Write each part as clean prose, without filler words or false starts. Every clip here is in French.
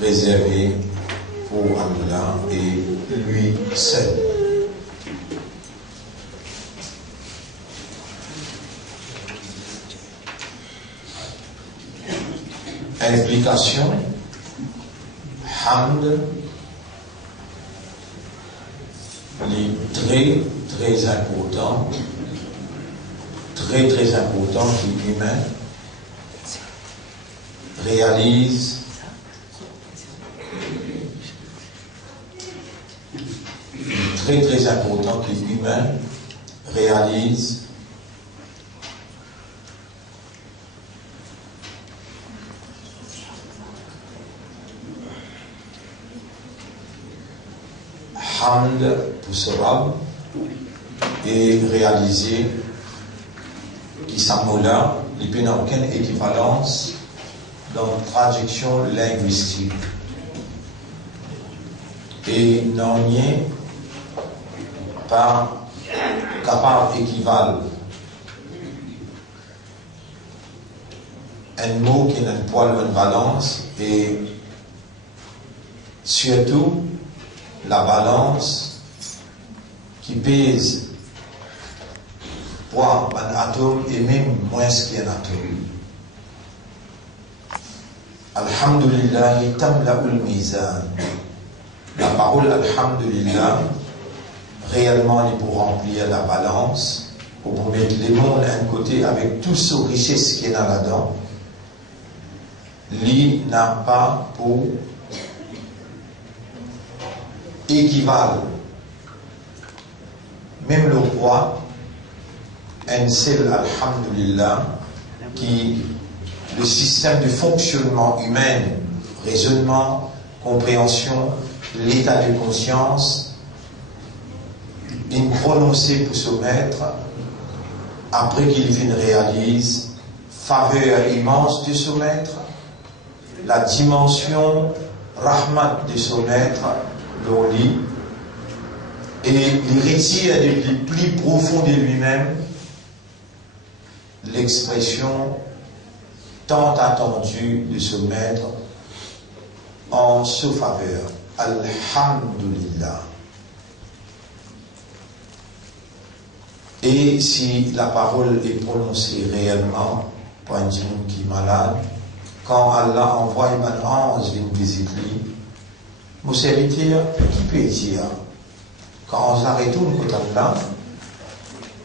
réservé pour Allah et lui seul. Implication, hamd, les très important, très important qui humain réalise très important qui humain réalise hamd pour ce Rab et réaliser qui s'amoula, il n'y a aucune équivalence dans la traduction linguistique. Et n'en est pas capable d'équivaler un mot qui n'a un poids ou une balance et surtout la balance qui pèse poids un atome et même moins qu'un atome. Alhamdulillah tamla'ul mizan. La parole Alhamdulillah réellement est pour remplir la balance, pour mettre les mondes à un côté avec toute cette richesse qu'il y a là-dedans. Lui n'a pas pour équivalent. Même le roi, un seul Alhamdulillah, qui le système de fonctionnement humain, raisonnement, compréhension, l'état de conscience, il prononcé pour se mettre, après qu'il réalise, faveur immense de se mettre, la dimension rahmat de se mettre, l'on lit, et il retire depuis le plus profond de lui-même l'expression tant attendue de se mettre en sa faveur. Alhamdulillah. Et si la parole est prononcée réellement par un djinn qui est malade, quand Allah envoie un ange d'une visite, mon serviteur, qui peut dire, quand on s'arrête tout le côté là,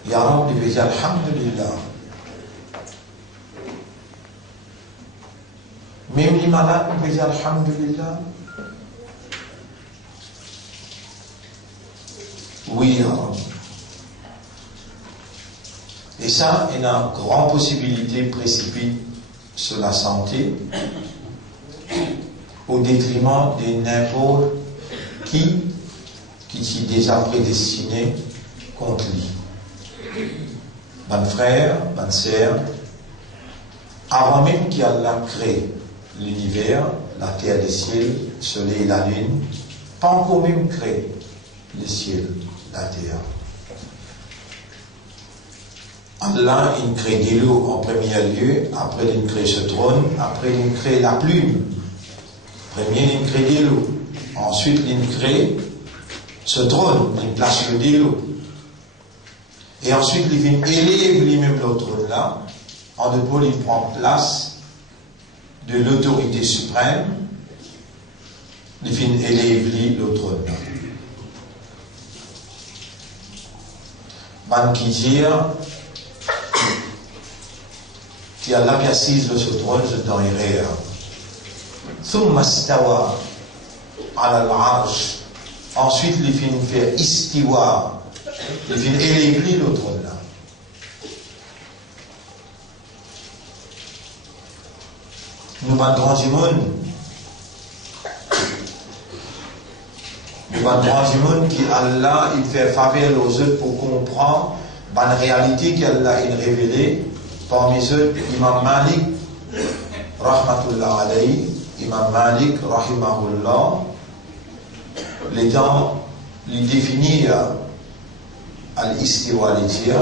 il y a un qui peut dire Alhamdulillah. Même les malades, on peut dire Alhamdulillah. Oui, et ça, il y a une grande possibilité précipite sur la santé au détriment de n'importe qui est déjà prédestiné contre lui. Mon frère, ma sœur, avant même qu'Allah crée l'univers, la terre, le ciel, le soleil et la lune, pas encore même créé le ciel, la terre. Allah, il crée de l'eau en premier lieu, après il crée ce trône, après il crée la plume. Premier, il crée de l'eau. Ensuite, il crée ce trône, il place le de l'eau. Et ensuite, il vient élève lui-même le trône là. En deux pôles, il prend place de l'autorité suprême. Il vient élève le trône là. Ban qui dit qui Allah qui assise sur ce trône, je t'en irai. ثم استوى على العرش. Ensuite, il finit faire istiwa. Il finit élever le trône là. Nous bandons du monde. Nous bandons du monde qui Allah il fait faveur aux autres pour comprendre la réalité qu'Allah il révélée. Parmi eux, Imam Malik, rahmatullah alayhi, Imam Malik, rahimahullah, les gens lui définir al-istiwa l'étir.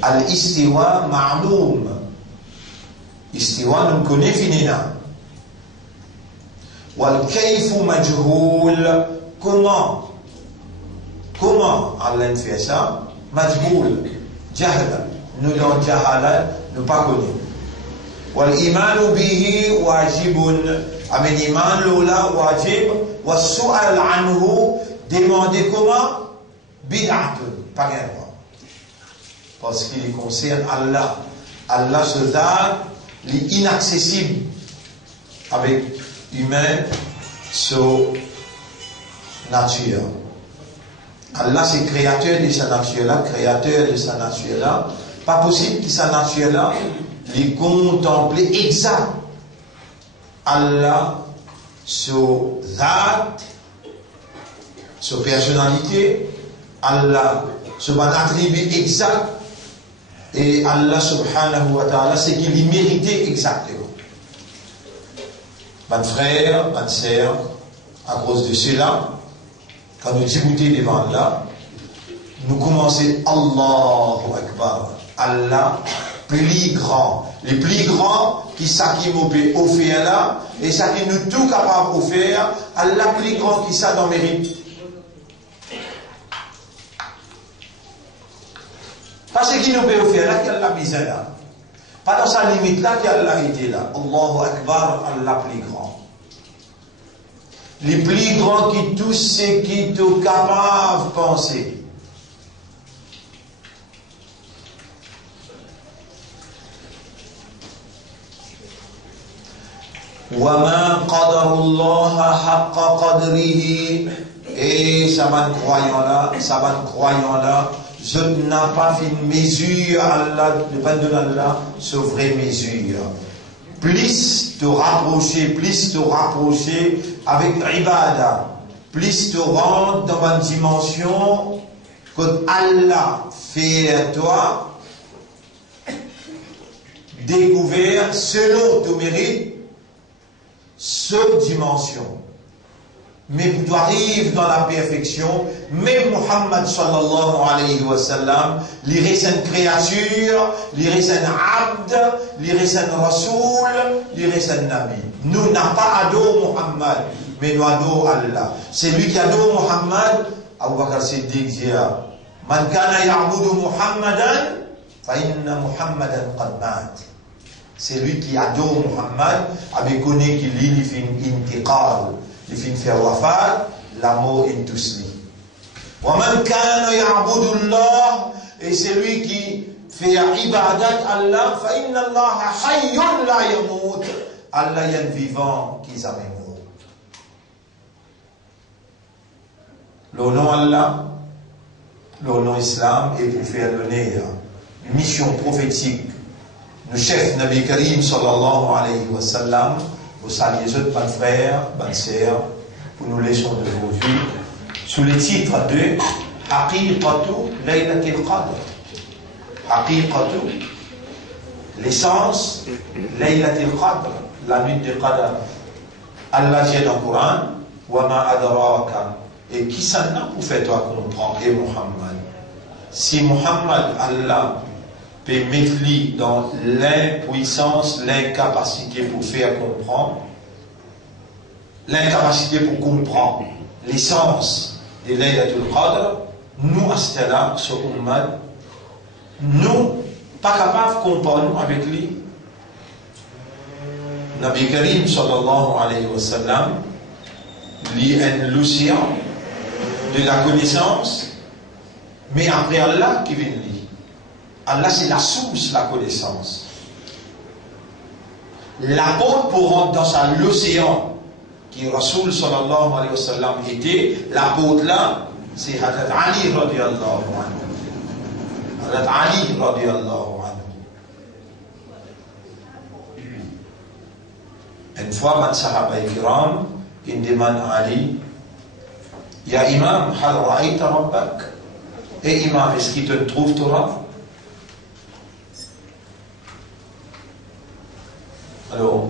Al-istiwa ma'loum. Istiwa nous connaît finina. Wal kayfu majhoul. Comment Allah fait ça? Majhoul. Jahla. Nous l'on jahala, nous pas connaît. Wal imanu bihi wajibun. Amen iman lola wajib. Was su'al anhu. Demander comment? Bid'atun. Pas grave. Parce qu'il concerne Allah. Allah se donne l'inaccessible avec humain, so nature. Allah c'est créateur de sa nature là, créateur de sa nature là. Pas possible que sa nature là, les contempler exact. Allah, so zat, so personnalité, Allah, so ban attribut exact. Et Allah subhanahu wa ta'ala, c'est qu'il y méritait exactement. Mes frères, mes sœurs, à cause de cela, quand nous dégoûtons devant Allah, nous commençons Allahu Akbar. Allah, plus grand. Les plus grands qui ça qui nous peut offrir là, et ça qui nous tout capable d'offrir, Allah plus grand qui ça dans mérite. Parce qu'il nous peut offrir là, qu'il a mis là. Pas dans sa limite là, qu'il a été là. Allahu Akbar, Allah plus grand. Les plus grands qui tous ceux qui sont capables de penser. وَمَا قَدَرُ اللَّهَ حَقَّ قَدْرِهِ. Et ça va croyant là, je n'ai pas fait une mesure, Allah, le bain de Allah, ce vraie mesure. Plus te rapprocher avec Ibadah, plus te rendre dans une dimension que Allah fait à toi, découvert selon ton mérite, cette dimension. Mais pour arriver dans la perfection, même Muhammad sallallahu alayhi wa sallam, il reste une créature, il reste un abd, il reste un rasoul, il reste un nabi. Nous n'avons pas adoré Muhammad, mais nous adorons Allah. C'est lui qui adore Muhammad. Abu Bakr Siddiq dit, Man kana ya'budu Muhammadan, fa inna Muhammadan qad mat. C'est lui qui adore Muhammad, avec connaît qu'il lit, il fait une intiqal. Il finit faire wafat, l'amour est tous li. وَمَنْ كَانَ يَعْبُدُ اللَّهِ. Et c'est lui qui fait ibadat Allah, فَإِنَّ اللَّهَ حَيٌّ لَا يَمُوتُ. Allah est un vivant qui jamais mort. Le nom Allah, le nom Islam est pour faire l'honneur. Une mission prophétique. Le chef Nabi Karim sallallahu alayhi wa sallam. Vous saluez les autres, mes frères, mes sœurs, pour nous leçons d'aujourd'hui, sous le titre de Haqiqatu Laylatil Qadr. Haqiqatu, l'essence, Laylatil Qadr, la nuit de Qadr. Allah dit dans le Coran, Wa ma adraka. Et qui s'en a pour faire toi comprendre, et Muhammad. Si Muhammad, Allah, peut mettre dans l'impuissance, l'incapacité pour faire comprendre, l'incapacité pour comprendre l'essence de Laylatul Qadr, nous, à ce stade-là, sur Ummad, nous, pas capables de comprendre avec lui. Nabi Karim, sallallahu alayhi wa sallam, lit un l'océan de la connaissance, mais après Allah qui vient lire. Allah, c'est la source, la connaissance. L'apôtre pour rentrer dans l'océan qui Rasoul sallallahu alayhi wa sallam était, l'apôtre là, c'est Hazrat Ali radiallahu anhu. Hazrat Ali radiallahu anhu. Une fois, man sahaba kiram, il demande à Ali, Ya imam, hal ra'ayta rabbak? Et imam, est-ce qu'il te trouve Torah? Alors,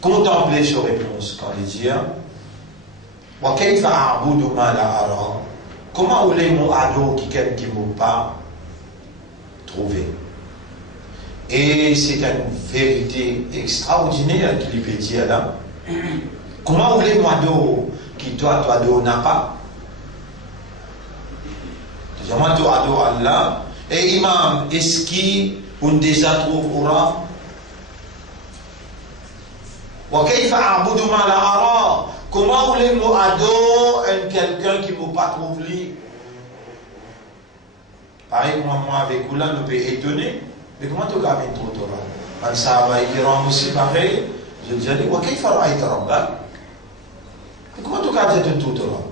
contemplez ces réponses quand il dit Wa kayfa a'budu ma la ara. Comment ou les mots ado qui ne m'ont pas trouvé? Et c'est une vérité extraordinaire qu'il peut dire là. Comment voulez-moi qui toi n'a pas? Moi tu adore Allah. Et imam, est-ce qu'il on déjà trouvera? Comment voulez-vous adorer quelqu'un qui ne vous pas trouvé? Pareil comme moi avec Oula, nous peut étonner. Mais comment tu as mis trop Torah? Quand ça va être aussi pareil, je dis, comment tu as dit tout Torah?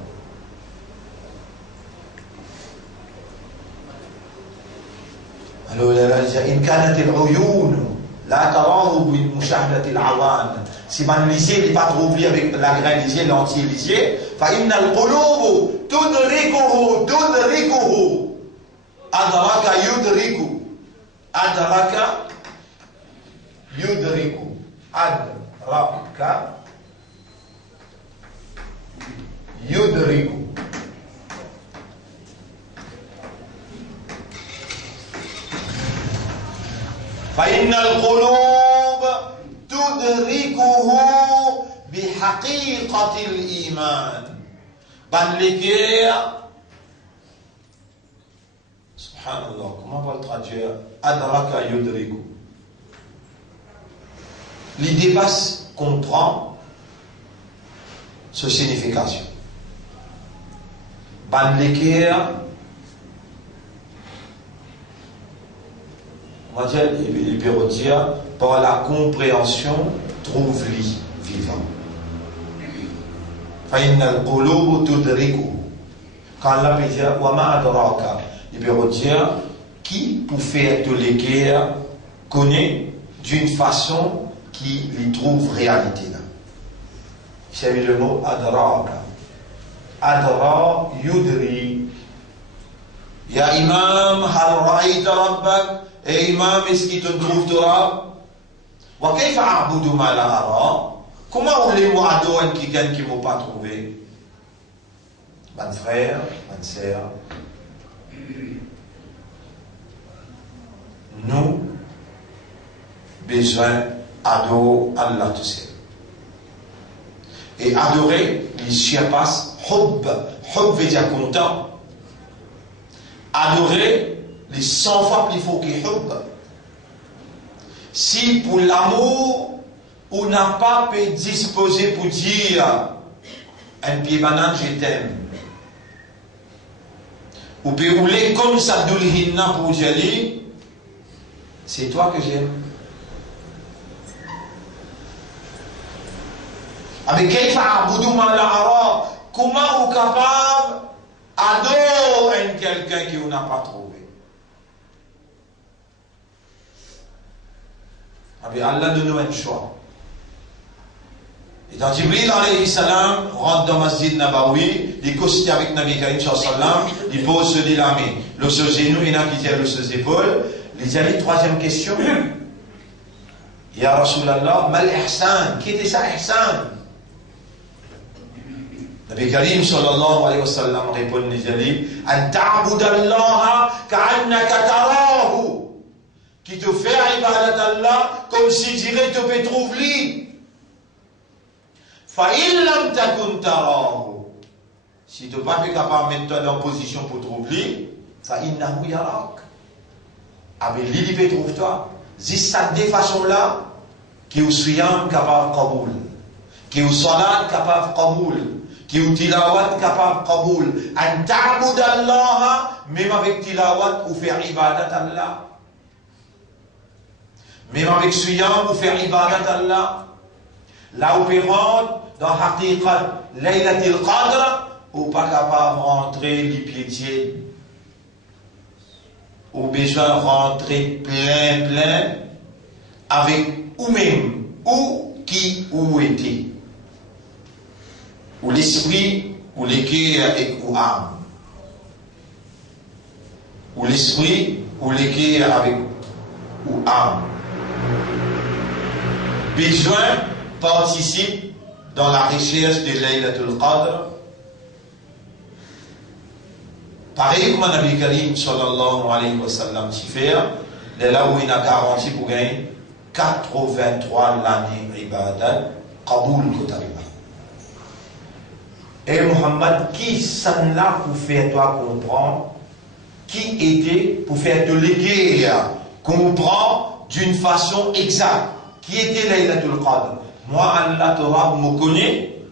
Alors, إن كانت العيون لا تراه بمشاهدة العوان. Si man lisier n'est pas trouvé avec la grain lisier, l'entier lisier, فإن القلوب تدركه أدرك يدرك أدرك يدرك أدرك يدرك. فإن القلوب تدركه بحقيقة الإيمان. Ban l'équerre, subhanallah, comment on va le traduire? Adraka yudriku. L'idée passe, comprend sa signification. Ban l'équerre, on va dire, il peut dire, par la compréhension, trouve-lui vivant. Quand Allah peut dire, il peut dire, qui pour faire de l'équerre connaît d'une façon qui lui trouve réalité là. C'est le mot adraka. Adra yudri. Ya imam, hal ra'ayta rabbak? Et imam, est-ce qu'il te trouve Torah? Wa kayfa a'budu ma la ara? Comment voulez-vous adorer quelqu'un qui ne m'a pas trouvé? Mon frère, ma sœur, nous besoin adorer Allah tout seul. Et adorer, il surpasse hub. Hub veut dire content. Adorer, les 100 fois plus fort que hub. Si pour l'amour, on n'a pas pu disposer pour dire un pied banane, je t'aime. Ou peut rouler comme ça d'Ulhinna pour dire c'est toi que j'aime. Avec quel comment vous capable d'adorer quelqu'un qui vous n'a pas trouvé? Avec Allah donne-nous un choix. Et quand Jibril alayhi salam rentre dans Masjid Nabawi, il cosite avec Nabi Karim sallam, il pose se délamer, le se genou, il y en a qui disent le se épaule. Il dit, troisième question. Ya Rasulallah, mal ihsan, qui était ça ihsan? Nabi Karim sallallahu alayhi wa sallam répond, il dit, an ta'budallaha ka'annaka tarahu. Qui te fait ibadat Allah comme si dirait te peut trouver. Fa'il lam takun tarahu. Si tu n'es pas capable de mettre toi dans position pour trouver, fa'innahu yarak. Avec l'idée peut trouver toi. Si ça de façon là, qui est siyam capable qaboul, qui est salat capable qaboul, qui est tilawat capable qaboul. An ta'bud Allah, même avec tilawat ou faire ibadat Allah. Même avec siyam ou faire ibadat Allah. Là où on rentre dans Haqiqat Laylatil Qadr, ou pas capable de rentrer les pieds, ou besoin de rentrer plein, avec ou-même, ou qui ou était, ou l'esprit, ou l'équerre et ou âme, ou l'esprit, ou l'équerre avec ou âme. Besoin participe dans la recherche de Laylatul Qadr. Pareil comme Nabi Karim sallallahu alayhi wa sallam s'y fait, C'est là où il a garanti pour gagner 83 l'année ibadat, Kaboul Kotariba. Et Muhammad, qui s'en a pour faire toi comprendre, qui était pour faire te léguer, comprendre d'une façon exacte, qui était Laylatul Qadr. Moi, Allah Torah me connaît,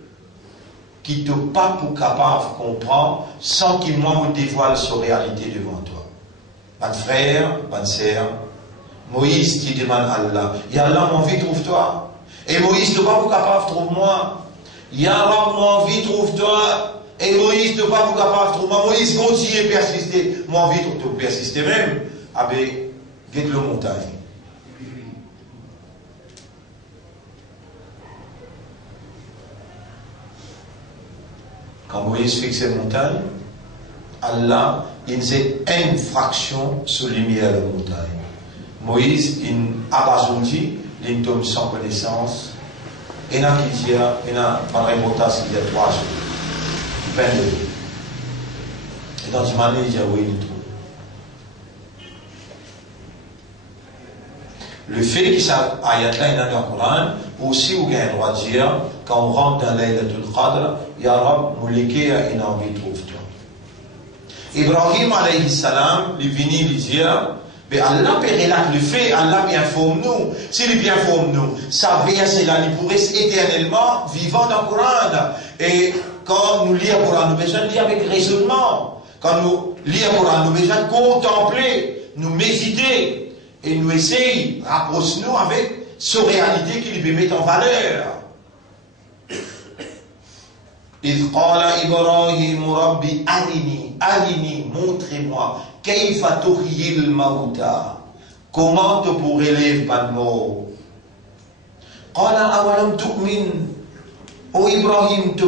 qui te pas pour capable de comprendre sans qu'il moi me dévoile sa réalité devant toi. Mon frère, ma sœur, Moïse qui demande à Allah, Ya Allah, mon vie trouve-toi. Et Moïse ne pas pour capable de trouver moi. Ya Rab, mon vie trouve-toi. Et Moïse ne pas pour capable de trouver moi. Moïse continue à persister. Mon vie trouve-toi, persister même. Ah ben, guette le montagne. Quand Moïse fixe les montagnes, Allah, il faisait une fraction sur la lumière de la montagne. Moïse, il abasondi, il tombe sans connaissance. Et il y a qui dit, il y a un remontage il y a 3 jours. 22. Et dans une année, il dit, oui, il trouve. Le fait que ça ayat là dans le Coran, aussi vous avez le droit de dire, quand on rentre dans Laylatul Qadr, Ya Rab, nous l'équer à une envie trouve-toi. Ibrahim alayhi salam, il vient lui dire, mais Allah peut le fait, Allah bien informe nous. S'il bien informe nous, ça verset là, il pourrait être éternellement vivant dans le Coran. Et quand nous lisons le Coran, nous besoin de lire avec raisonnement. Quand nous lisons le Coran, nous besoin de contempler, nous méditer. Et nous essayons, rapproche-nous avec cette réalité qui lui met en valeur. إذ قال إبراهيم ربي أرني montrez-moi كيف تحيي الموتى comment te pourrais lever par mort قال أولم تؤمن ô Ibrahim te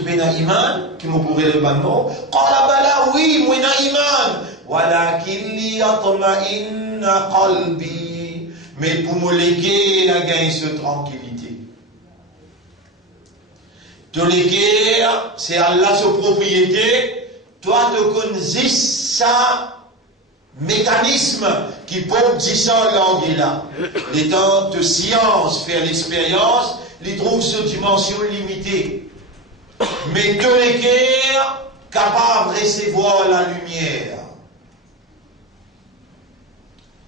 bena iman qui me pourrait lever par mort قال بلى oui moi na iman ولكن ليطمئن قلبي mais pour me léguer la gagne cette tranquillité. Te léguer, c'est Allah sa propriété. Toi, tu connais ça mécanisme qui peut dire ça langue là. Les temps de science, faire l'expérience, les trouve cette dimension limitée. Mais te léguer, capable de recevoir la lumière.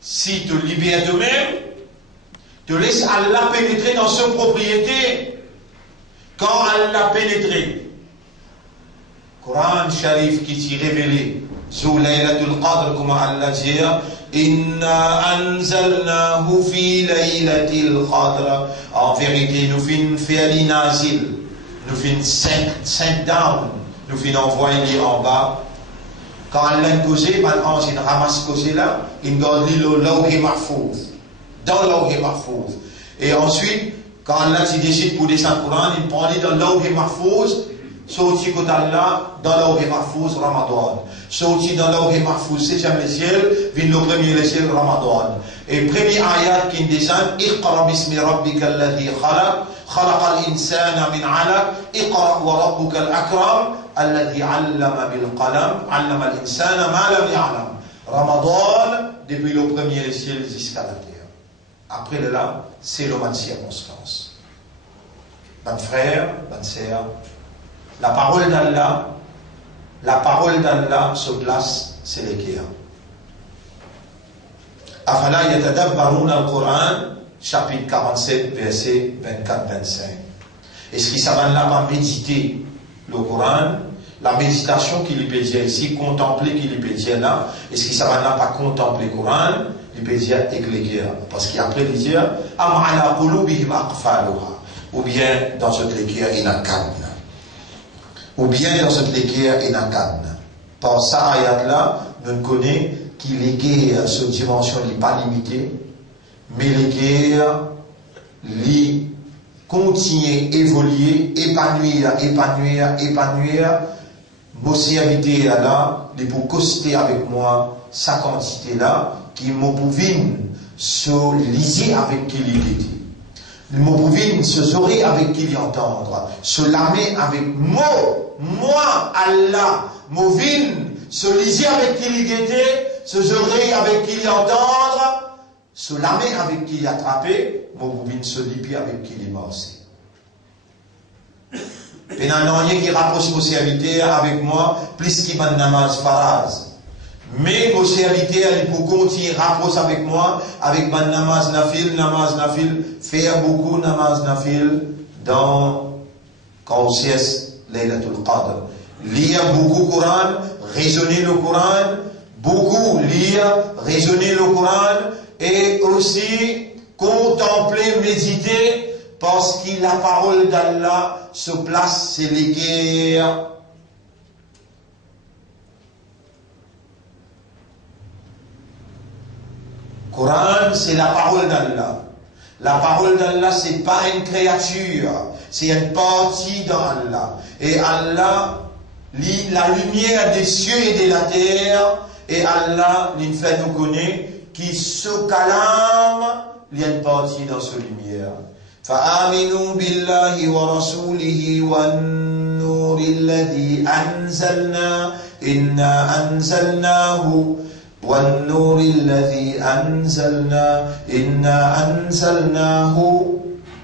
Si tu libères de même, te laisse Allah pénétrer dans sa propriété. Quand Allah pénétré, Coran Sharif qui s'y révélé, sous Laylatul Qadr, comme Allah dit, Inna anzalnahu fi Laylatil Qadr. En vérité, nous finissons faire l'inazil, nous finissons 5 down, nous finissons envoyer en bas. Quand Allah a causé, maintenant, il ramasse causé là, il donne le Lawhi Mahfouz, dans le Lawhi Mahfouz. Et ensuite, quand Allah décide pour descendre le Coran, il prend dans le Lawhi Mahfouz, sorti côté Allah, dans le Lawhi Mahfouz, Ramadan. Sorti dans le Lawhi Mahfouz, 7e ciel, vient le premier ciel, Ramadan. Et premier ayat qui descend, Iqra bismi rabbika alladhi khalaq, khalaqa al-insana min alaq, Iqra wa rabbuka al-akram, alladhi allama bil qalam, allama al-insana ma lam ya'lam. Ramadan, depuis le premier ciel jusqu'à la terre. Après là, c'est le man circonstance. Mon frère, ma sœur, la parole d'Allah se place, c'est l'équerre. Afala yatadabbaruna al-Qur'an, chapitre 47, verset 24-25. Est-ce qu'il s'avance là pas méditer le Coran? La méditation qu'il peut dire ici, contempler qu'il peut dire là, est-ce qu'il s'avance là pas contempler le Coran? Il peut dire éclairé. Parce qu'après il dit, ou bien dans cette équerre il y a canne. Ou bien dans cette équerre il y a canne. Par ça, ayat-là, nous connaissons qu'il l'équerre, cette dimension n'est pas limitée, mais l'équerre, il continue, évoluer, épanouir, m'aussi habiter là, il pour coster avec moi sa quantité là, qui m'ouvre se liser avec qui il était. Il m'ouvre se oreilles avec qui il entendre, se lamer avec moi, Allah, m'ouvre se liser avec qui il était, se oreilles avec qui il entendre, Se la main avec qui il a attrapé, mon boubine se lipi avec qui il est morcé. Et n'a rien qui rapproche vos serviteurs avec moi, plus qu'il m'a namaz faraz. Mais vos serviteurs, ils pour continuer rapproche avec moi, avec ma namaz nafil, faire beaucoup namaz nafil dans quand on cesse Laylatul Qadr. Lire beaucoup le Coran, raisonner le Coran, beaucoup lire, raisonner le Coran, et aussi contempler, méditer, parce que la parole d'Allah se place, c'est les guerres. Coran, c'est la parole d'Allah. La parole d'Allah, c'est pas une créature, c'est une partie dans Allah. Et Allah lit la lumière des cieux et de la terre, et Allah nous fait nous connaître qui se calame, il y a une partie dans cette lumière. فآمنوا بالله ورسوله والنور الذي أنزلنا إنا أنزلناه والنور الذي أنزلنا إنا أنزلناه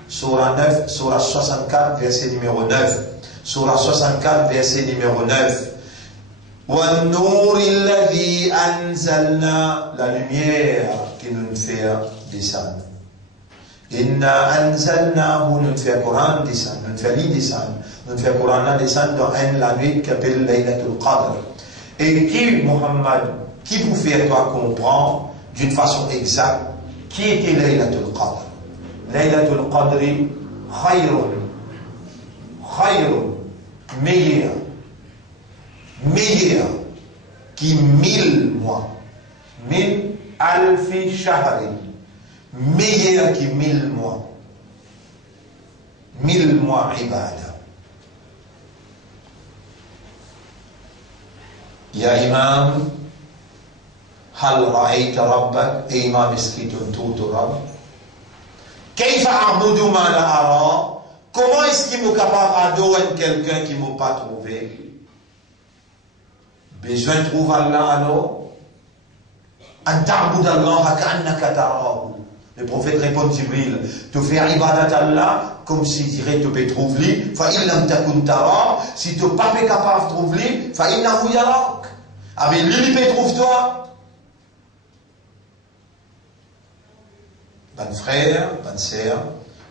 Surah 9, Surah 64, verset numéro 9. Surah 64, verset numéro 9. وَالنُّورِ الَّذِي أَنزَلْنَا, la lumière qui nous fait descendre. Inna anzalnahu, nous fait Coran descendre, nous fait lit descendre, nous fait Coran descendre dans la nuit qui s'appelle Laylatul Qadr. Et qui, Muhammad, qui vous fait toi comprendre d'une façon exacte qui était Laylatul Qadr? Laylatul Qadri khayrun, meilleur qui 1000 mois, min alfi shahrin, meilleur qui 1000 mois, 1000 mois ibada. Ya Imam, hal ra'ayta rabbak, et Imam escriton tout Rabb. Kayfa a'budu ma la ara? Comment est-ce qu'il est capable d'adorer quelqu'un qui ne m'a pas trouvé? Besoin de trouver Allah alors? An ta'bud Allah ka'annaka tarahu. Le prophète répond Jibril, te faire ibadat Allah comme si dirait te peut trouver, fa illam takun tara, si tu pas capable de trouver, fa innahu yarak. Avec lui il peut trouver toi. Ben frère, ben sœur,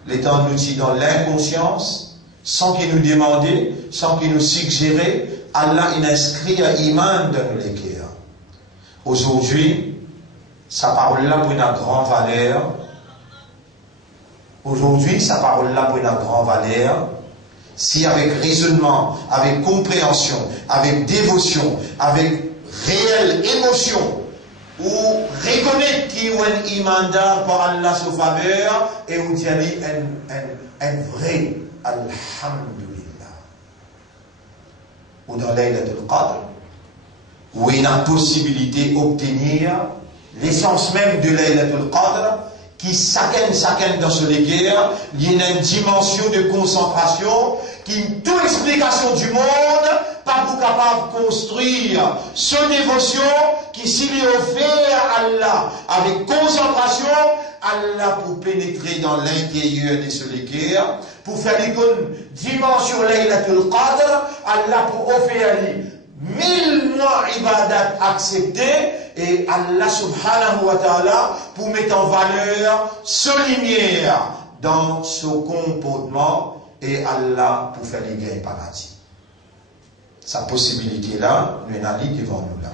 l'État nous dit dans l'inconscience, sans qu'il nous demande, sans qu'il nous suggère, Allah il inscrit un iman dans nos cœurs. Aujourd'hui, sa parole-là pour une grande valeur. Aujourd'hui, sa parole-là pour une grande valeur. Si avec raisonnement, avec compréhension, avec dévotion, avec réelle émotion, ou reconnaître qu'il y a un iman pour Allah sous faveur, et on dit un vrai Alhamdulillah. Ou dans Laylatul Qadr, où il y a la possibilité d'obtenir l'essence même de Laylatul Qadr, qui chacun dans ce guerre, il y a une dimension de concentration, qui est toute explication du monde, pas pour capable de construire son dévotion, qui s'il est offert à Allah, avec concentration, Allah pour pénétrer dans l'intérieur de ce guerre, pour faire une dimension Laylatul Qadr, Allah pour offrir 1000 mois ibadat acceptés, et Allah subhanahu wa ta'ala pour mettre en valeur ce lumière dans ce comportement, et Allah pour faire les gains paradis. Sa possibilité là, nous l'avons devant nous là.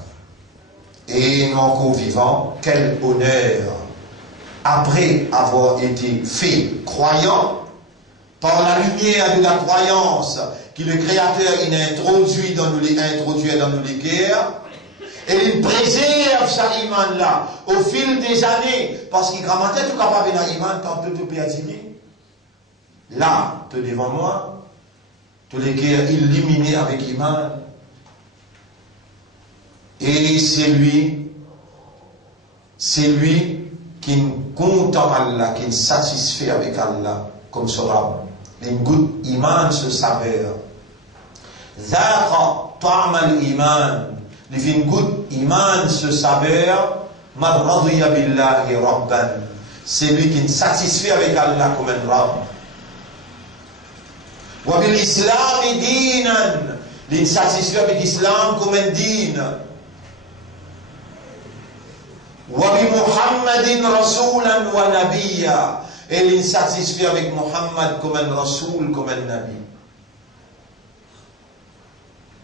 Et nous encore vivants, quel honneur, après avoir été fait croyant, par la lumière de la croyance que le Créateur il a introduit dans nous les guerres, et il préserve sa iman là au fil des années, parce qu'il grammatait tout capable dans l'iman tant que tout peut attirer. Là, tu devant moi, tous les guerres illuminées avec iman. Et c'est lui qui compte en Allah, qui est satisfait avec Allah, comme ce Rabb. Les gouttes iman se saveur. Zaqa ta'am al-iman. Les gouttes iman se saveur. Man radiya billahi rabban. C'est lui qui est satisfait avec Allah comme un Rabb. Wa bil islam dinan. L'insatisfait avec l'islam comme un din. Wa bi Muhammadin rasulan wa nabiyya. Et l'insatisfait avec Muhammad comme un rasoul, comme un nabi.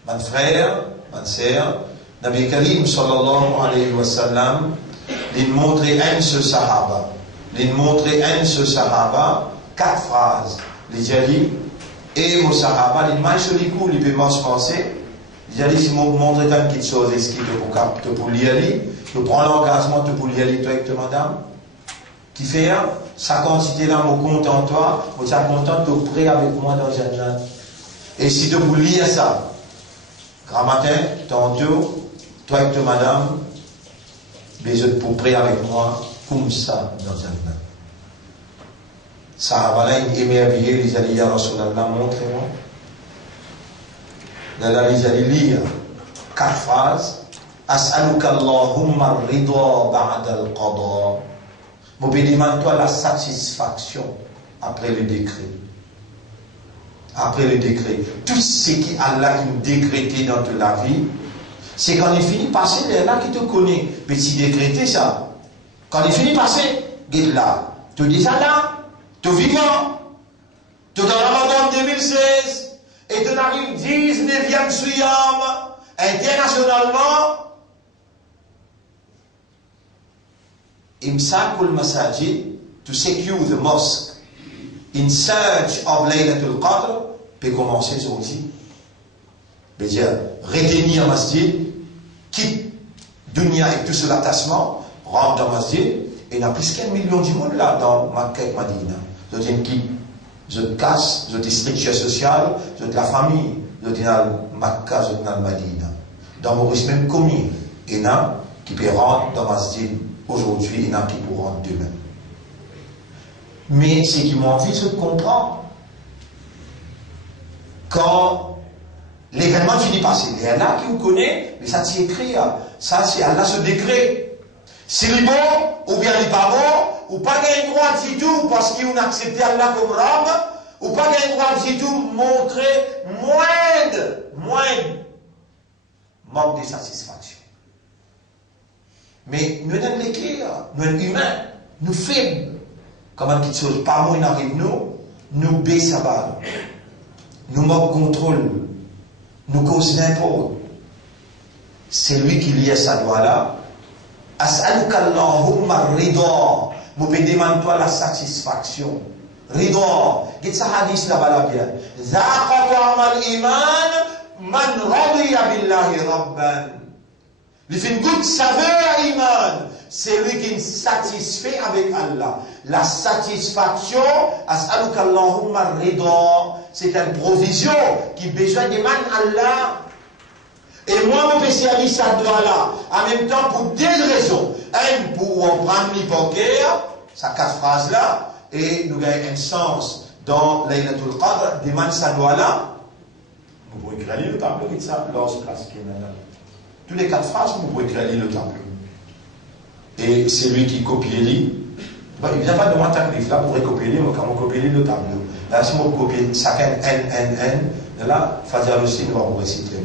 Mon frère, ma sœur, Nabi Karim sallallahu alayhi wa sallam, il montrait un ce sahaba. Il montrait un ce sahaba, 4 phrases. Il a dit, et mon sahaba, il m'a sur les coups, il peut pas se penser. Il a dit, si vous montrez une petite chose, est-ce qu'il te pour y aller, tu prends l'engagement de pour y aller avec madame, qui fait sa quantité là, mon compte en toi, vous êtes content de prêt avec moi dans un an. Et si tu vous lire ça, grand matin, tantôt, toi avec madame, mais je pour prêt avec moi, comme ça, dans un an. Sahaba là, il émerveillé, les alliés à Rasulallah, montrez-moi. Là, les alliés lire 4 phrases. As'aluka Allahumma ridha ba'da al-qada. Mon demande-toi la satisfaction après le décret. Après le décret. Tout ce qui Allah qui nous décrété dans toute la vie, c'est quand il finit par passer, il est là qui te connaît. Mais si décrété ça, quand il finit par passer, il est là. Tu dis ça là, tu vivant, tu dans Ramadan 2016, et tu arrives 19e Suyam, internationalement, Imsakul Masajid, to secure the mosque in search of Laylatul Qadr, peut commencer sur outil. C'est-à-dire, retenir Masjid, quitte Dunya et tout ce l'attachement, rentre dans Masjid, et il y a plus qu'1 million de monde là dans Makkah et Madina. Je dis qui je casse, je dis structure sociale, je dis la famille, je dis Makkah, je dis Madina. Dans Maurice même commis, il y a qui peut rentrer dans Masjid aujourd'hui, il y en a qui pourront rentrer demain. Mais ce qui m'a envie de comprendre, quand l'événement finit par passer, il y en a qui vous connaissent, mais ça c'est écrit, ça c'est Allah ce décret. Si il est bon, ou bien il n'est pas bon, ou pas gagner droit du tout parce qu'on a accepté Allah comme Rabb, ou pas gagner droit du tout montrer moindre manque de satisfaction. Mais nous devons l'écrire, nous sommes humains, nous faibles. Comme une petite chose, par moi il arrive nous baissons balle, nous manquons contrôle, nous causons n'importe. C'est lui qui lie sa doigt là. As'aluka Allahumma ridha. Vous pouvez demander toi la satisfaction. Ridha. Qu'est-ce que ça hadith là-bas bien? Zaqa ta'amal iman man radiya billahi rabban. Il fait une goutte saveur iman. C'est lui qui est satisfait avec Allah. La satisfaction, as'aluka Allahumma ridha, c'est une provision qui besoin de man Allah. Et moi, mon spécialiste à doigt là, en même temps pour 2 raisons. Un, pour prendre l'hypothèse, ça 4 phrases là, et nous gagnons un sens dans Laylatul Qadr, demande ça doigt là. Vous pouvez écrire le tableau de ça, lorsque tous les 4 phrases, vous pouvez écrire le tableau. Et c'est lui qui copie-lit. Bon, il ne vient pas de moi taklif là pour recopier, mais quand on copie le tableau. Là, si on copie chacun N, là, Fadja aussi va vous réciter.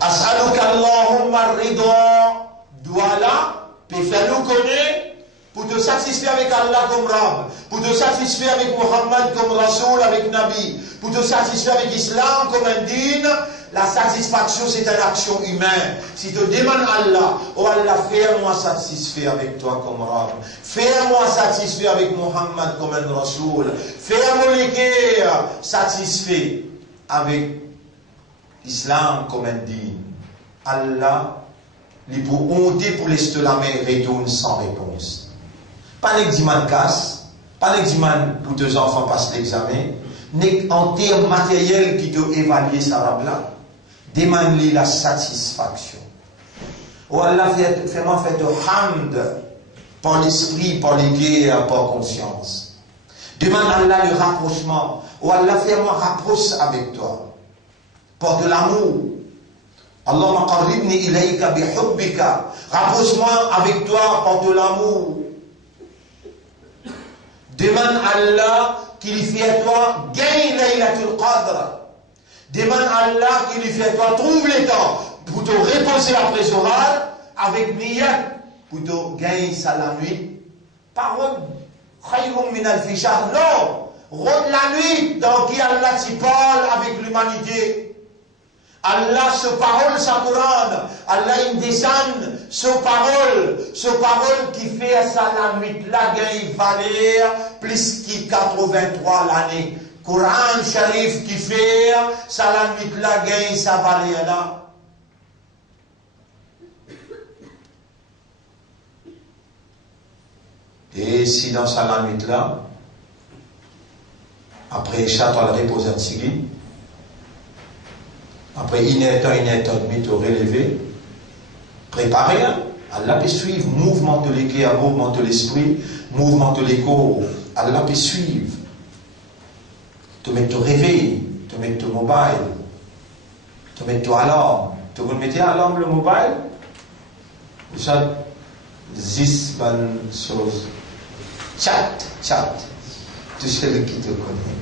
As'aluka Allahumma ridha, doit là, puis faire-nous connaître, pour te satisfaire avec Allah comme Rabb, pour te satisfaire avec Muhammad comme Rasoul, avec Nabi, pour te satisfaire avec Islam comme un din. La satisfaction, c'est une action humaine. Si tu demandes Allah, oh Allah, fais-moi satisfaire avec toi comme Rabb. Fais-moi satisfaire avec Muhammad comme un Rasoul. Fais-moi satisfait avec Islam comme un din. Allah, il peut honter pour les te la main retourne sans réponse. Pas l'examen casse, pas l'examen pour 2 enfants passent l'examen, ni en termes matériels qui doivent évaluer ça là. Demande-lui la satisfaction. Oh Allah, fais-moi faire de hamd par l'esprit, par les guerres, par conscience. Demande à Allah le rapprochement. Oh Allah, fais-moi rapprocher avec toi. Par de l'amour. Allahumma qarribni ilayka bihubbika. Rapproche-moi avec toi par de l'amour. Demande à Allah qu'il fait à toi gagne Laylatul Qadr. Demande à Allah qu'il fait à toi trouve le temps pour te reposer après Zohar avec niyat pour te gagner ça la nuit. Parole khayrun min alfi shahr. Non, rôde la nuit dans qui Allah s'y parle avec l'humanité. Allah, ce parole, sa Coran, Allah, il descend, ce parole qui fait ça la nuit, là, gagne valeur, plus qui 83 l'année. Coran Sharif qui fait ça la nuit, là, gagne sa valeur là. Et si dans ça la nuit là, après, chat, on le repose en Sigui. Après, il est temps et demi, te relever. Préparez, hein? Allah peut suivre. Mouvement de l'éclair, mouvement de l'esprit, mouvement de l'écho. Allah peut suivre. Te mettre te réveil, te mettre ton mobile, te mettre ton alarme. Tu veux mettre à l'alarme le mobile? Ça, 10 bonnes choses. Chat. Tu sais le qui te connaît.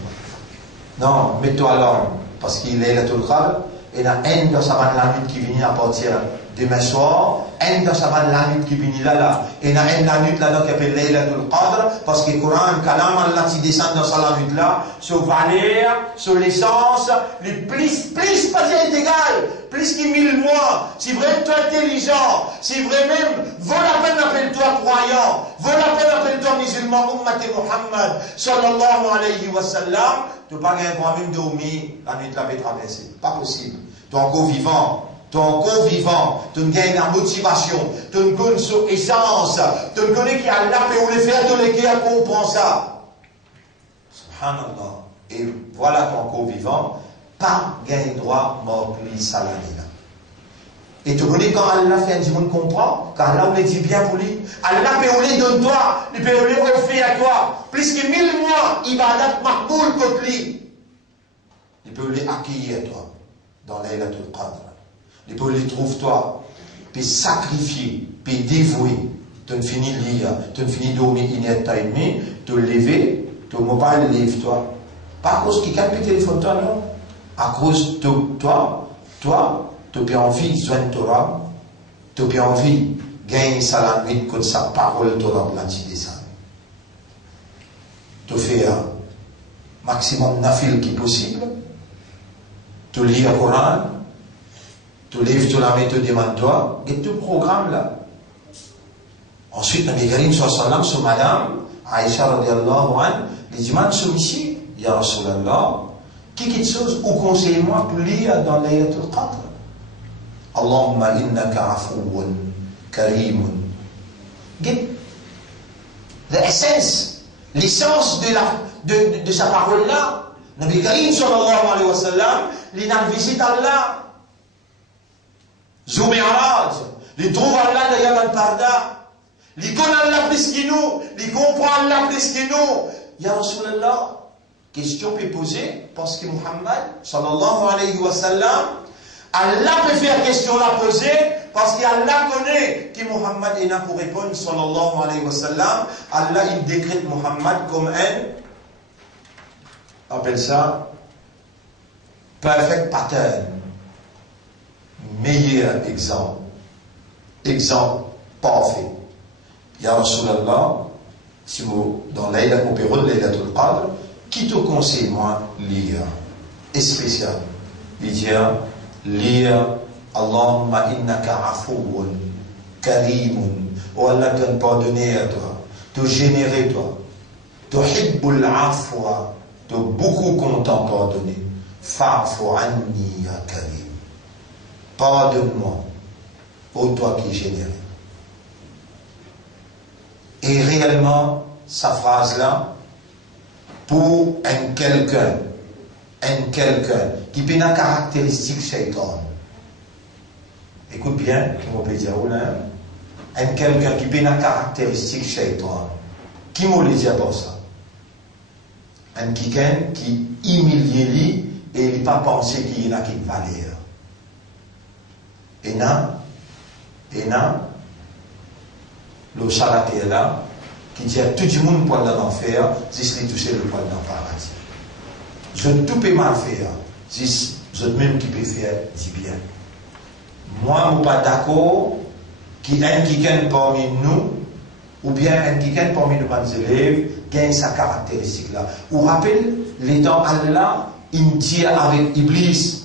Non, mets-toi à l'alarme. Parce qu'il est là tout le cadre. Et il y a un de sa la nuit qui vient à partir demain soir, un de sa la nuit qui vient là. Et il y a un la nuit là qui appelle Laylatul Qadr, parce que le Coran, Kalam, Allah qui descend dans sa nuit là, sur valeur, sur l'essence, les plus pas est égal, plus que 1000 mois. Si vraiment toi intelligent, si vraiment vaut la peine appelle-toi croyant, vaut la peine appelle-toi musulman, Ummati Muhammad, sallallahu alayhi wa sallam, tu n'as pas gagné pour même dormir, la nuit là va traverser. Pas possible. Tu es encore vivant. Tu ne gagnes la motivation. Tu ne connais son essence. Tu ne connais qu'il y a là, mais on les fait de l'équerre qu'on comprend ça. Subhanallah. Et voilà, tu es encore vivant. Pas gagner droit, mort, salamina. Et tu connais quand Allah fait un dimanche comprend, quand Allah on les dit bien pour lui, Allah peut les donne toi, il peut les offrir à toi. Plus que 1000 mois, il va être makboul contre lui. Il peut les accueillir à toi, dans Laylatul Qadr. Il peut les trouver toi, puis sacrifier, puis dévouer. Tu ne finis lire, tu ne finis dormir une heure et demie, te lever, ton mobile lève-toi. Pas à cause qu'il capte le téléphone, toi, non. À cause de toi, tu as envie de joindre Torah, tu as envie de gagner ça la nuit comme sa parole Torah de l'anti-dessin. Tu fais un maximum nafil qui est possible, tu lis le Coran, tu lèves, tu la mets, tu demandes toi, et tout le programme là. Ensuite, Nabi Karim sallam, sur madame, Aïcha radiallahu anha, les dimanches sont ici, ya Rasulallah, quelque chose, ou conseillez-moi pour lire dans Laylatul Qadr. Allahumma innaka afouun karimun. L'essence de sa parole là, Nabi Karim sallallahu alayhi wa sallam, il a visité Allah. Zoumiraj, il trouve Allah de Yaman Parda, il connaît Allah plus que nous, il comprend Allah plus que nous. Ya Rasulallah, question peut poser, parce que Muhammad sallallahu alayhi wa sallam, Allah peut faire question la poser, parce qu'Allah connaît que Muhammad est là pour répondre sallallahu alayhi wa sallam. Allah il décrète Muhammad comme un, appelle ça, perfect pattern. Meilleur exemple parfait. Ya Rasulallah, si vous, dans Laylatul Qadr, qui te conseille, moi, lire, et spécial, il dit, lire, Allahumma innaka afouun, karimun, oh Allah te pardonner à toi, te générer toi, te hibbul afwa, te beaucoup content pardonner, fa'fu anni ya karim. Pardonne-moi, ô toi qui es généreux. Et réellement, sa phrase-là, pour un quelqu'un qui peut une caractéristique shaitan. Écoute bien, qui m'appelle dire, un quelqu'un qui peut une caractéristique shaitan. Qui m'a dit pour ça? Un quelqu'un qui humilie lui et il n'a pas pensé qu'il y a une valeur. le charlataire là, qui dit à tout le monde pour aller dans l'enfer, c'est lui toucher le poil dans le paradis. Je tout peux mal faire, je même qui peut faire du bien. Moi, je ne suis pas d'accord qu'il y ait un qui gagne parmi nous, ou bien un qui gagne parmi nos élèves, gagne sa caractéristique là. Vous vous rappelez, les temps Allah, il dit avec Iblis,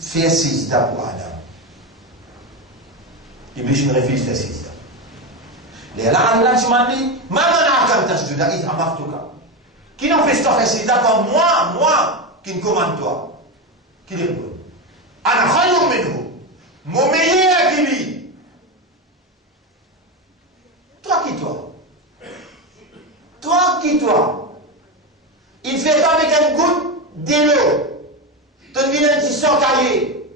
fais sijda pour Adam. Iblis ne refuse faire sijda. Les là, Allah dit, maman tasjuda, il amartuka. Qui n'en fait pas sijda comme moi, qui ne commande toi. Qui dit Ana khayrun minhu. Mon meilleur qui lui. Toi qui toi. Toi qui toi. Il fait pas avec un goutte d'eau. Tu ne viens de sans cahier.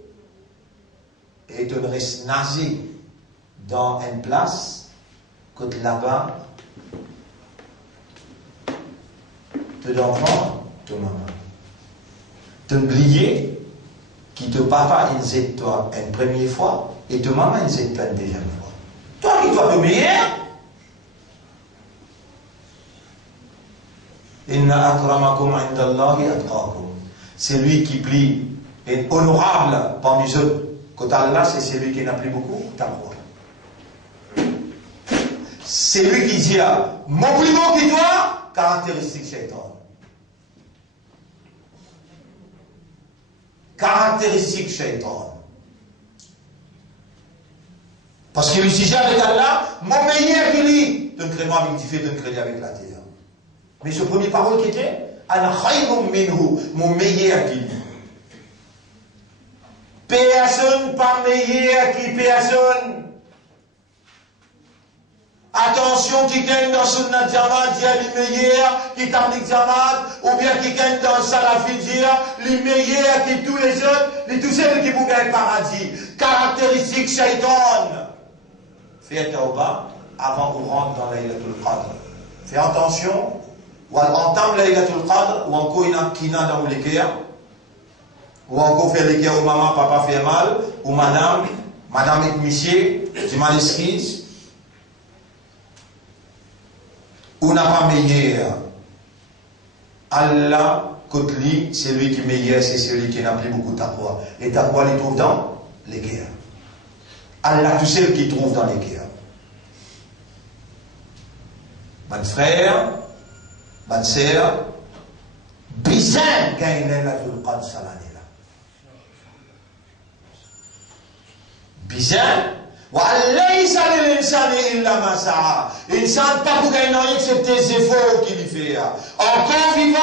Et tu restes nager dans une place que là-bas, ton enfant, ton maman. Tu oublies qui te papa injecte toi une première fois et te maman injecte toi une deuxième fois. Toi qui dois te meilleur. Inna akramakum indallahi atqakum. C'est lui qui plie est honorable parmi eux. Quand Allah, c'est celui qui n'a plus beaucoup, t'as quoi. C'est lui qui dit mon plus beau qui toi, caractéristique shaitan. Caractéristique shaitan. Parce qu'il utilisait avec Allah, mon meilleur qui lit, de créer avec du fait de créer avec la terre. Mais ce premier parole qui était, Ana khayrun minhu, mon meilleur qui lit. Personne pas meilleur qui personne. Attention qui gagne dans Sunnat Jamaat, dire les meilleurs qui t'appliquent Jamaat, ou bien qui gagne dans Salafi, dire les meilleurs qui tous les autres, les tous ceux qui vous gagnent paradis. Caractéristique shaitan. Fais tauba avant qu'on rentre dans Laylatul Qadr. Fais attention, ou entame Laylatul Qadr, ou encore il y a un kina dans l'équerre, ou encore faire l'équerre où maman, papa fait mal, ou madame et monsieur, du mal excuse. On n'a pas meilleur. Allah, Kotli, c'est lui qui est meilleur, c'est celui qui n'a plus beaucoup de taqwa. Et taqwa, il trouve dans les guerres. Allah, tout seul qui trouve dans les guerres. Mon frère, ma sœur, bizarre, gagne la Qadr Salani là. Bizarre. Insan pas pour gagner rien excepté les efforts qu'il fait. Encore vivant,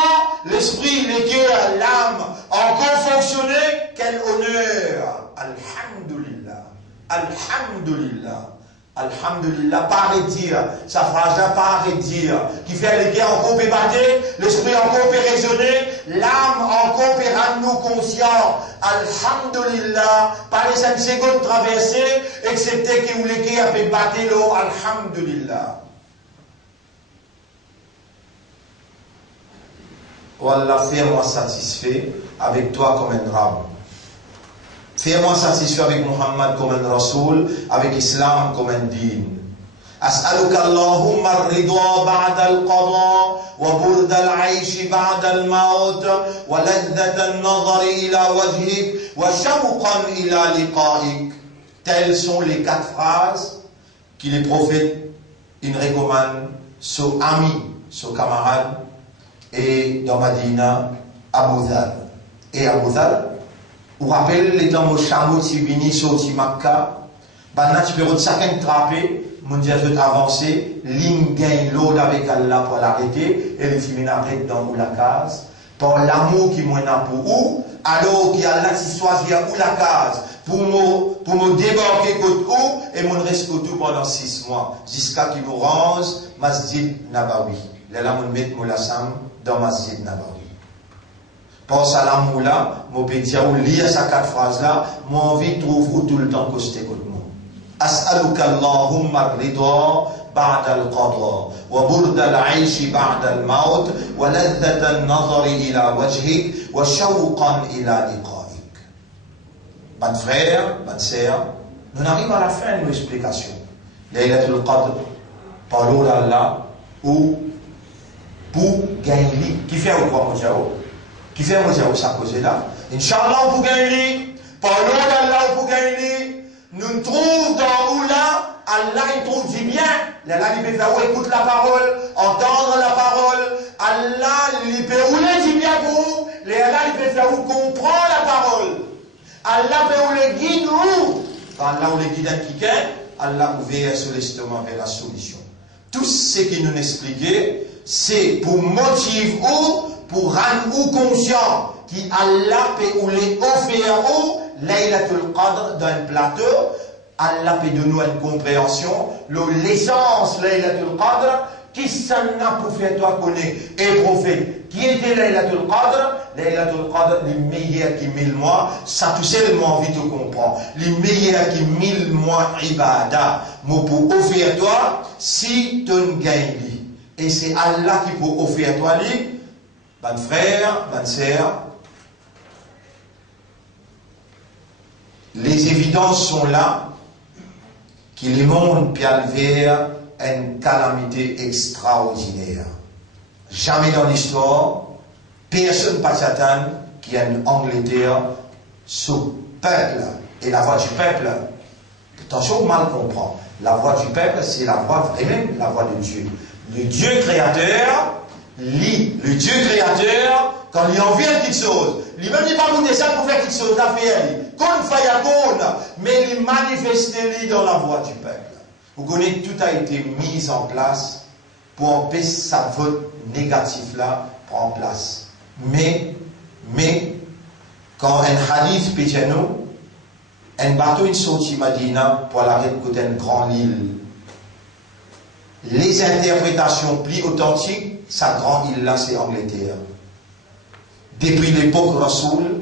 l'esprit, le cœur, l'âme, encore fonctionner, quel honneur. Alhamdulillah. Alhamdulillah. Alhamdulillah, pas arrêter. Sa phrase-là, pas arrêter. Qui fait le cœur encore peut battre, l'esprit encore peut raisonner, l'âme encore peut rendre nous conscients. Alhamdulillah, pas les 5 secondes traversées, excepté que le cœur peut battre l'eau. Alhamdulillah. Oh Allah, fais-moi satisfait avec toi comme un rab. Fais-moi satisfait avec Muhammad comme un Rasoul, avec Islam comme un din. أسألك اللهم الرضا بعد القضاء وبرد العيش بعد الموت ولذة النظر إلى وجهك وشوقا إلى لقائك. Telles sont les 4 phrases que les prophètes recommandent aux amis, aux camarades et dans Madina, Abu Dhar. Et Abu Dhar, vous rappelez les temps où Chamout s'est venu sorti Makkah, maintenant tu peux chacun trapper. Mon Dieu, je vais avancer, ligne gagne l'autre avec Allah pour l'arrêter, et le film arrête dans la case. Pour l'amour qui m'en a pour où, alors qu'il y a là qui choisit où la case, pour me débarquer côté où, et mon reste côté pendant 6 mois, jusqu'à qu'il me range Masjid Nabawi. Là, mon met mon lassam dans Masjid Nabawi. Pour ça, l'amour là, mon petit ou lire ces 4 phrases là, mon envie trouve tout le temps que c'était côté moi. أسألك اللهم الرضا بعد القضاء وبرد العيش بعد الموت ولذة النظر إلى وجهك وشوقا إلى لقائك. Mes frères, mes sœurs, nous arrivons à la fin de nos explications. Laylatul Qadr, parole d'Allah, ou pour gagner. Qui fait ou quoi, mon Jao? Qui fait mon Jao, ça cause là? Inch'Allah, pour gagner. Parole d'Allah, pour gagner. Nous nous trouvons dans où là, Allah, il trouve du bien. Allah, il peut faire écouter la parole, entendre la parole. Allah, il peut rouler du bien pour vous. Allah, il peut faire vous comprendre la parole. Allah peut vous le guider nous. Quand Allah vous le guide à quelqu'un, Allah ouvert sur l'estomac vers la solution. Tout ce qu'il nous expliquait, c'est pour motiver ou pour rendre ou conscient qu'Allah peut vous les offrir ou Laylatul Qadr d'un plateau. Allah peut donner une compréhension, l'essence Laylatul Qadr, qui s'en a pour faire toi connaître et prophète. Qui était Laylatul Qadr? Laylatul Qadr, les meilleurs qui 1000 mois, ça tout seulement envie de comprendre. Les meilleurs qui 1000 mois ibadah, moi pour offrir toi, si tu ne gagnes. Et c'est Allah qui peut offrir toi, lui, ben frère, ben sœur. Les évidences sont là, que le monde peut vers une calamité extraordinaire. Jamais dans l'histoire, personne pas Satan qui a une Angleterre sous peuple. Et la voix du peuple, attention, mal comprendre. La voix du peuple, c'est la voix vraiment, la voix de Dieu. Le Dieu créateur, le Dieu créateur, quand il en vient quelque chose, lui-même n'est pas monté ça pour faire quelque chose à faire. Comme Fayakon, mais il manifeste dans la voix du peuple. Vous connaissez, tout a été mis en place pour empêcher sa vote négative là prend place. Mais, quand un hadith pétiano, un bateau est sorti Madina pour l'arrêt de côté d'une grande île. Les interprétations plus authentiques, sa grande île là, c'est Angleterre. Depuis l'époque Rasoul,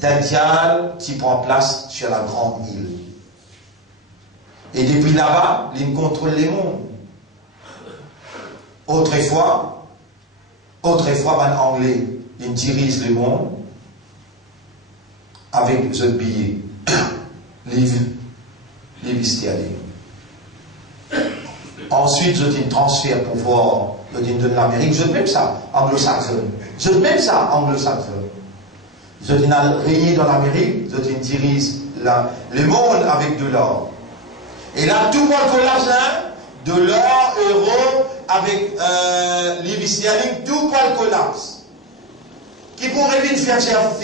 Dajjal qui prend place sur la grande île. Et depuis là-bas, il contrôle les mondes. Autrefois, ben anglais, il dirige le monde avec ce billet, livre sterling. Ensuite, je dis transfert pouvoir, je dis de l'Amérique, je dis même ça, anglo-saxonne. Je dis même ça, anglo-saxonne. Je dis régner dans l'Amérique, je dis dirige le monde avec de l'or. Et là, tout le monde collapse, hein? De l'or, euro, avec livre sterling, tout le collapse. Qui pourrait bien faire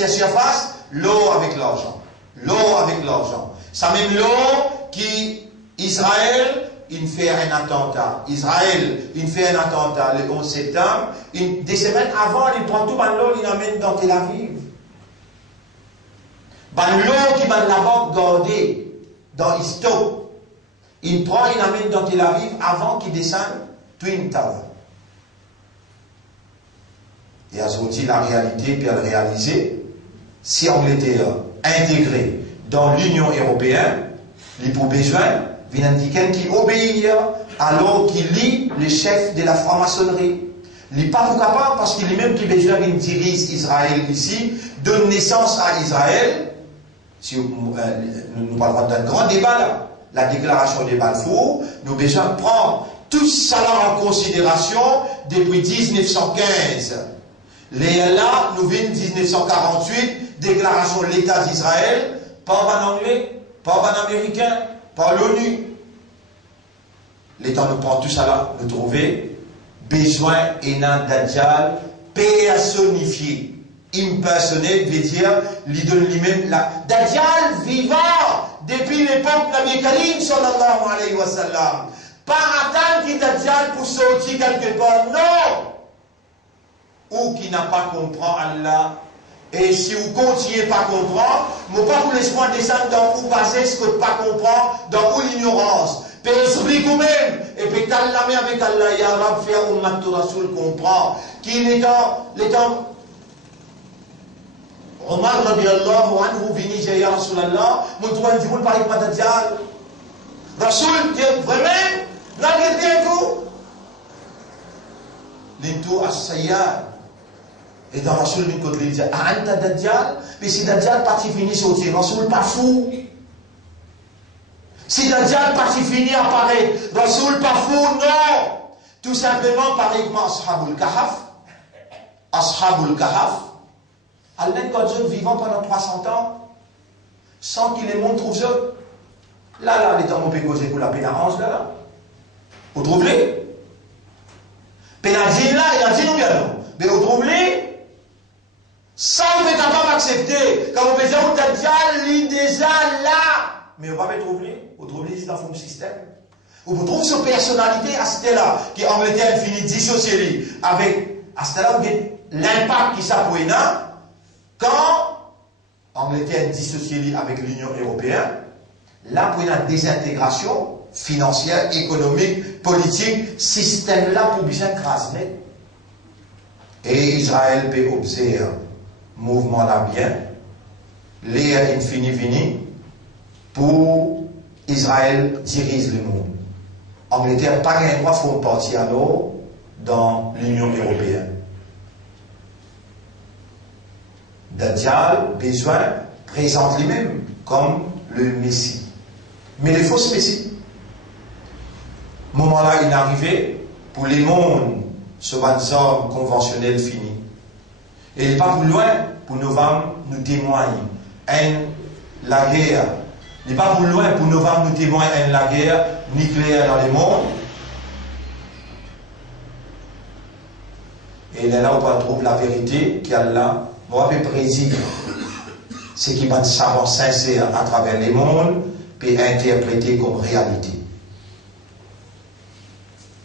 surface? L'or avec l'argent. L'or avec l'argent. Ça même l'or qui, Israël, il fait un attentat. Israël, il fait un attentat le 11 septembre. Des semaines avant, il prend tout l'or, il l'amène dans Tel Aviv. L'or qui va la banque gardée dans Isto. Il prend, il l'amène dans Tel Aviv avant qu'il descende Twin Tower. Et à ce moment-là, la réalité peut le réaliser. Si Angleterre intégrée dans l'Union européenne, il pour besoin d'un qui obéit alors qu'il lit le chef de la franc-maçonnerie. Il n'est pas tout capable parce qu'il est même qui besoin d'une dirige Israël ici, donne naissance à Israël. Si nous parlons d'un grand débat là, la déclaration de Balfour, nous besoin de prendre tout ça là en considération depuis 1915. Là, nous venons 1948, déclaration de l'État d'Israël, pas en anglais, pas en américain, pas l'ONU. L'État nous prend tout ça là, nous trouver besoin et un Dajjal personnifié. Impersonnel veut dire, lui donne lui-même la Dajjal vivant depuis l'époque de Nabi Karim sallallahu alayhi wa sallam. Pas attendre qu'il Dajjal pour sortir quelque part, non! Ou qui n'a pas compris Allah. Et si vous continuez pas à comprendre, mais pas vous laissez-moi descendre dans où baser ce que vous pas comprendre, dans où l'ignorance. Puis explique vous-même, et puis t'allame avec Allah, ya Rab, faire Ummat Rasoul comprend, qu'il est dans Omar radiallahu anhu vini ya Rasulallah, mon doigt dit, vous ne parlez pas de Dajjal. Rasoul dit, vraiment, n'arrêtez tout. L'intou as-sayyad. Et dans Rasoul, d'une côté, il dit, ah, Anta Dajjal, mais si Dajjal parti fini sortir, Rasoul pas fou. Si Dajjal parti fini apparaît, Rasoul pas fou, non. Tout simplement, pareil comme Ashabul Kahaf. Ashabul Kahaf. Allah, quand eux vivant pendant 300 ans, sans qu'il les montre aux eux. Là, les temps, on peut causer pour la peine à 11, là. Vous trouvez? Pénadine là, il a dit nous bien non. Mais vous trouvez? Ça, on est capable d'accepter. Quand on peut dire, on t'a déjà déjà là. Mais on va pas trouver. Vous trouvez, c'est dans le système. Vous trouvez cette personnalité à ce là qui en Angleterre finit dissociée avec à ce là l'impact qui s'appuie là quand Angleterre dissociée avec l'Union européenne, là pour une désintégration financière, économique, politique, système là pour bien craser. Et Israël peut observer mouvement là bien, les infini vini pour Israël dirige le monde. Angleterre pas un droit font partie alors dans l'Union européenne. Dajjal besoin présente lui-même comme le Messie. Mais les fausses Messie. Moment là, il est arrivé pour les mondes, ce hommes conventionnel fini. Et il n'est pas plus loin pour nous nous témoigner la guerre. Il n'est pas plus loin pour nous témoigner la guerre nucléaire dans le monde. Et là où on trouve la vérité, qui est là, on peut prédire ce qui va être savant sincère à travers les mondes, puis interpréter comme réalité.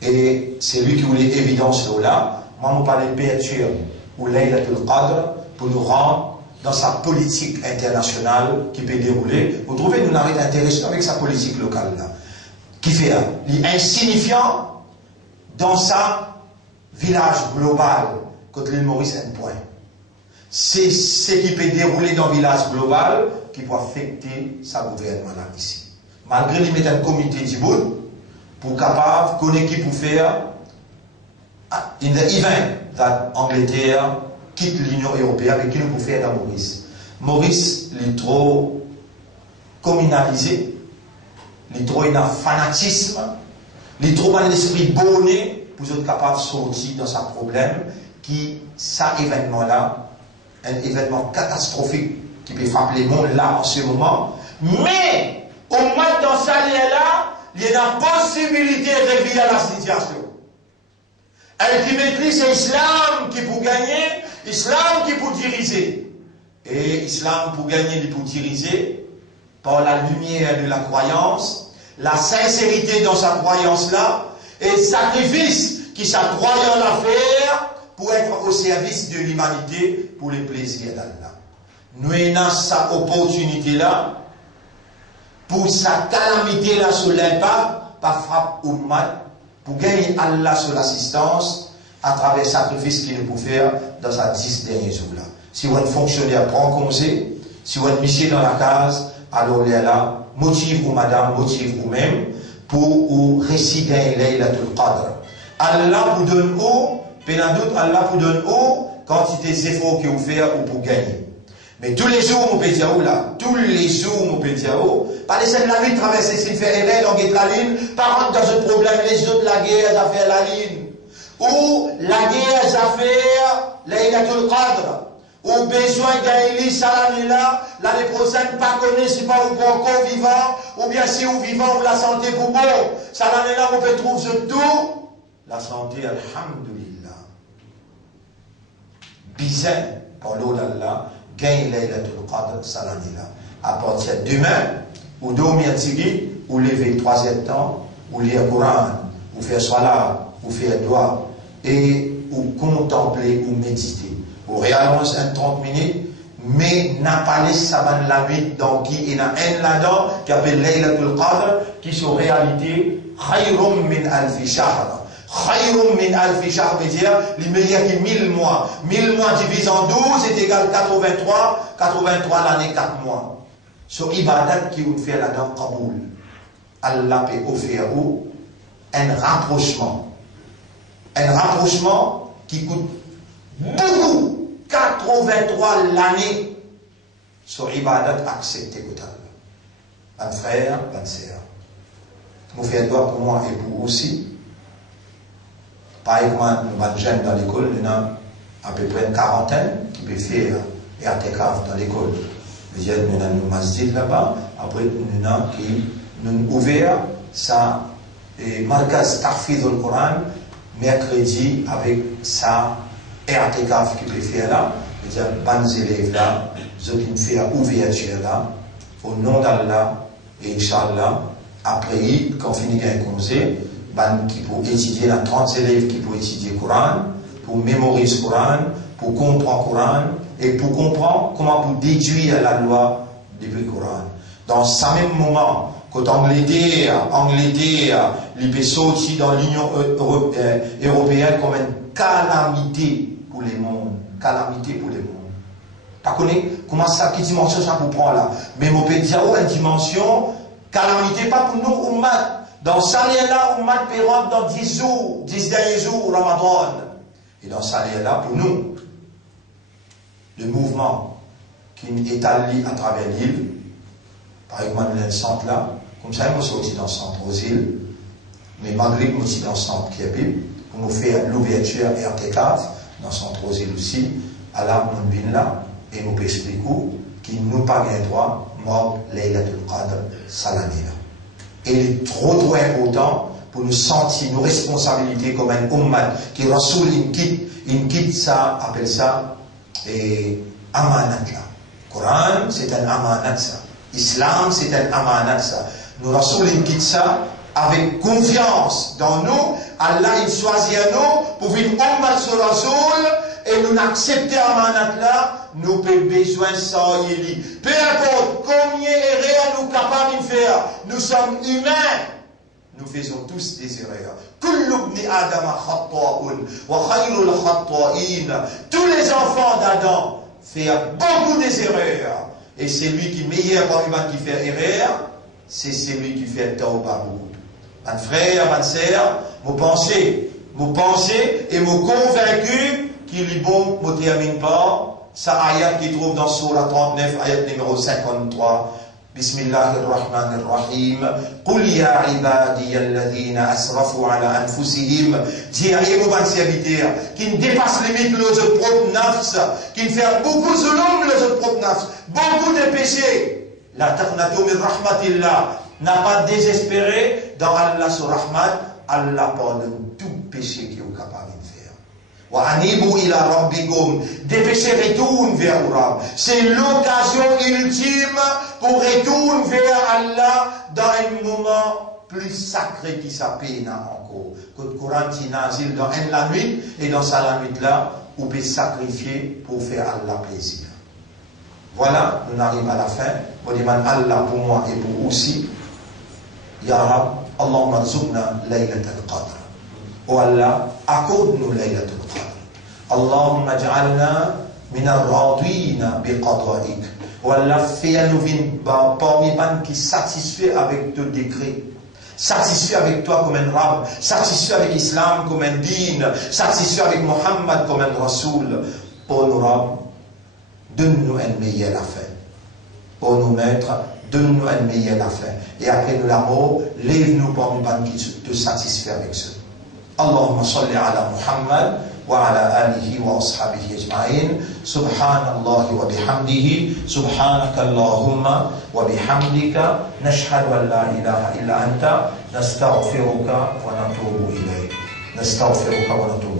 Et c'est lui qui voulait évidence là. Moi, je parle de Perturbe ou Laylatul Qadr pour nous rendre dans sa politique internationale qui peut dérouler. Vous trouvez, nous n'arrêtons intéressant avec sa politique locale là. Qui fait là, il est insignifiant dans sa village global, côté l'île Maurice, un point. C'est ce qui peut dérouler dans le village global qui peut affecter sa gouvernement là ici. Malgré les mettre un comité du bout, pour capable qu'on équipe pour faire in the event that Angleterre quitte l'Union européenne et qui nous peut faire dans Maurice. Maurice, il est trop communalisé, il est trop un fanatisme, il est trop un esprit bonnet pour être capable de sortir dans ce problème qui, cet événement-là, un événement catastrophique qui peut frapper le monde là en ce moment, mais au moins dans ce lien-là, il y a la possibilité de réviser la situation. Elle qui maîtrise l'islam qui peut gagner, l'islam qui peut diriger. Et l'islam pour gagner, il peut diriger par la lumière de la croyance, la sincérité dans sa croyance-là, et le sacrifice qui sa croyance à faire pour être au service de l'humanité pour les plaisirs d'Allah. Nous avons cette opportunité-là pour sa calamité là sur l'impact, par frappe ou mal, pour gagner Allah sur l'assistance à travers le sacrifice qu'il peut faire dans sa 10 derniers jours là. Si vous êtes fonctionnaire, prend congé, si vous êtes monsieur dans la case, alors il y a là, motive ou madame, motive ou même, pour réciter Laylatul Qadr. Allah vous donne où, pénadoute, Allah vous donne où, quantité d'efforts que vous faites ou pour gagner. Mais tous les jours, on peut dire où là, tous les jours, on peut dire où, pas laisser la vie traverser, s'il fait erreur, on guette la ligne, par contre, dans ce problème, les autres, la guerre, ça fait la ligne. Ou la guerre, ça fait Laylatul Qadr. Ou besoin d'Aïli Salami là, l'année prochaine, pas connaître si pas vous encore vivant, ou bien si vous vivant, la santé pour bon. Salami là, on peut trouver tout. La santé, alhamdulillah. Bizarre, par l'eau d'Allah, gagne Laylatul Qadr, Salami là. À partir de demain, ou dormir tigui, ou lever 3e temps, ou lire le Coran, ou faire salat, ou faire doigt, et ou contempler, ou méditer. Ou réellement, c'est 30 minutes, mais n'a pas laissé sa la vie, donc il y a un là-dedans qui appelle Laylatul Qadr, qui sont en réalité Khayrum min alfi shahr. Khayrum min alfi shahr veut dire les meilleurs que 1000 mois. 1000 mois divisé en 12 est égal 83. 83 l'année 4 mois. So ibadat qui vous fait là-dedans Kaboul. Allah peut offrir vous un rapprochement. Un rapprochement qui coûte beaucoup 83 l'année, sur ibadat accepté total. Un frère, une sœur. Nous faisons doigt pour moi et pour vous aussi. Par exemple, nous avons jeunes dans l'école, nous avons à peu près une quarantaine qui peut faire RTKF dans l'école. Nous avons une masjid là-bas, après nous avons qui nous ouvert ça, Markaz Tahfidh al-Quran, mercredi avec ça, RTKF qui peut faire là. Nous avons bonnes élèves là, nous avons fait ouverture là, au nom d'Allah, et Inch'Allah, après, quand on finit un conseil, qui pour étudier, la 30 élèves qui pour étudier le Coran, pour mémoriser le Coran, pour comprendre le Coran, et pour comprendre comment pour déduire la loi du Coran. Dans ce même moment, quand Angleterre, les peut sortir dans l'Union européenne comme une calamité pour les mondes. Calamité pour les mondes. T'as connu comment ça, quelle dimension ça vous prend là? Mais on peut dire, une dimension, calamité pas pour nous, Ummat. Dans ce salaire-là, Ummat peut rentrer dans 10 jours, 10 derniers jours, Ramadan. Et dans ce salaire-là, pour nous, le mouvement qui est établi à travers l'île, par exemple, le centre là, comme ça, nous sommes aussi dans le centre aux îles, mais malgré que nous aussi dans le centre qui est Bible, pour nous faire l'ouverture RTKF, dans le centre aux îles aussi, à la nous là, et nous expliquer qu'il nous pas bien droit, mort, Laylatul Qadr, Salamina. Et il est trop important pour nous sentir nos responsabilités comme un ummat qui Rasoul il quitte ça, appelle ça, et amanat là. Coran, c'est un amanat ça. Islam, c'est un amanat ça. Nous Rasoul il quitte ça avec confiance dans nous. Allah il choisit à nous pour venir ummat sur Rasoul et nous accepter amanat là. Nous avons besoin de ça. Peu importe combien d'erreurs nous sommes capables de faire, nous sommes humains. Nous faisons tous des erreurs. Tous les enfants d'Adam font beaucoup des erreurs. Et celui qui est meilleur parmi qui fait erreur, c'est celui qui fait tawbah. Mon frère, ma sœur, vous pensez et vous convaincu qu'il est bon, ne termine pas. Ça ayat qui trouve dans Surah 39, ayat numéro 53. Bismillahirrahmanirrahim. Qul ya ibadiyalladhina asrafu ala anfusihim. Dis à vos serviteurs qui ne dépassent les limites de leur propre nafs, qui ne font beaucoup de zulum de leur propre nafs, beaucoup de péchés. La taqnatu min rahmatillah. N'a pas désespéré dans Allah sur rahmat. Allah pardonne tout péché qui est capable de faire. Dépêchez, retourne vers Allah. C'est l'occasion ultime pour retourner vers Allah dans un moment plus sacré qui s'appelle encore. Que le Coran est nazil dans la nuit et dans sa nuit là, on peut sacrifier pour faire Allah plaisir. Voilà, nous arrivons à la fin. Je demande Allah pour moi et pour vous aussi. Ya Rab, Allahumma rzuqna laylatul qadr. Oh Allah, accorde-nous laylatul qadr. Allahumma ja'alna min ar-radina biqada'ik. Oh Allah, fais-nous parmi les qui satisfait avec ton décret. Satisfait avec toi comme un Rab, satisfait avec l'Islam comme un din, satisfait avec Mohammed comme un Rasoul. Pour nous, Rab, donne-nous un meilleur affaire. Pour nous mettre, donne-nous un meilleur affaire. Et après nous la mort, lève-nous parmi les qui te satisfait avec ça. Allahumma salli ala Muhammad wa ala alihi wa ashabihi ajma'in. Subhanallah wa bihamdihi. Subhanaka Allahumma wa bihamdika. Nashhadu an la ilaha illa anta. Nastaghfiruka wa natubu ilayk. Nastaghfiruka wa natubu